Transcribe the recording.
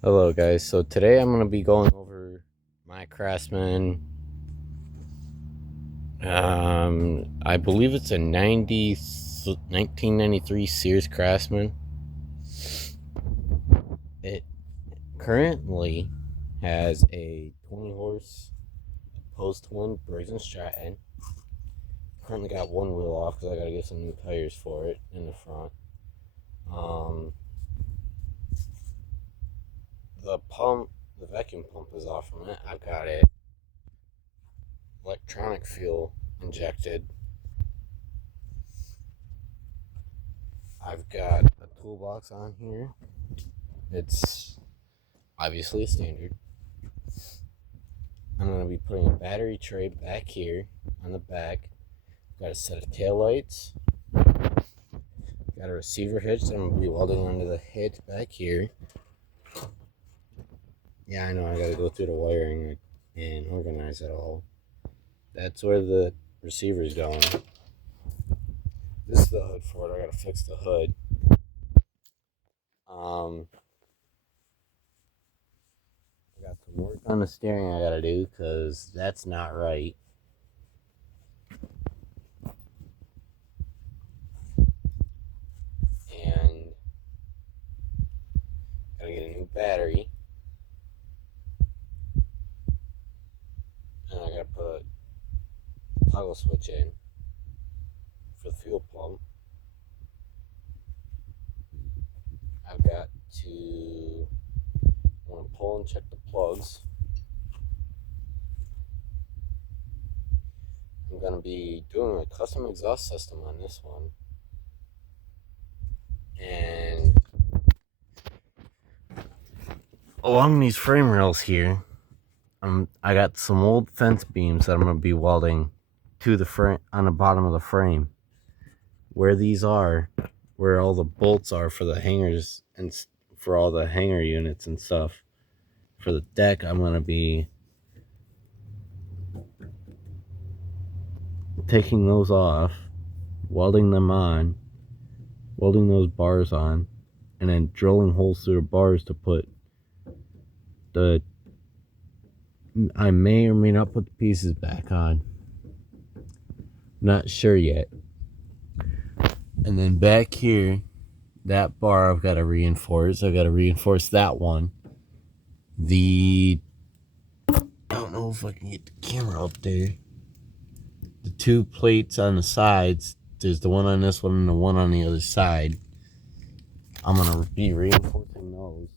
Hello guys, so today I'm going to be going over my Craftsman. I believe it's a 1993 Sears Craftsman. It currently has a 20 horse post twin Briggs and Stratton. Currently got one wheel off because I got to get some new tires for it in the front. The vacuum pump is off from it. I've got it electronic fuel injected. I've got a toolbox on here. It's obviously a standard. I'm going to be putting a battery tray back here on the back. Got a set of tail lights. Got a receiver hitch that I'm going to be welding onto the hitch back here. Yeah, I know, I got to go through the wiring and organize it all. That's where the receiver is going. This is the hood for it. I got to fix the hood. I got some work on the steering I got to do because that's not right. And gotta get a new battery. And I gotta put a toggle switch in for the fuel pump. I've got to pull and check the plugs. I'm gonna be doing a custom exhaust system on this one. And along these frame rails here, I got some old fence beams that I'm gonna be welding to the frame on the bottom of the frame. Where these are, where all the bolts are for the hangers and for all the hanger units and stuff. For the deck, I'm gonna be taking those off, welding them on, welding those bars on, and then drilling holes through the bars to put the, I may or may not put the pieces back on. Not sure yet. And then back here, that bar I've got to reinforce. I've got to reinforce that one. I don't know if I can get the camera up there. The two plates on the sides, there's the one on this one and the one on the other side. I'm going to be reinforcing those.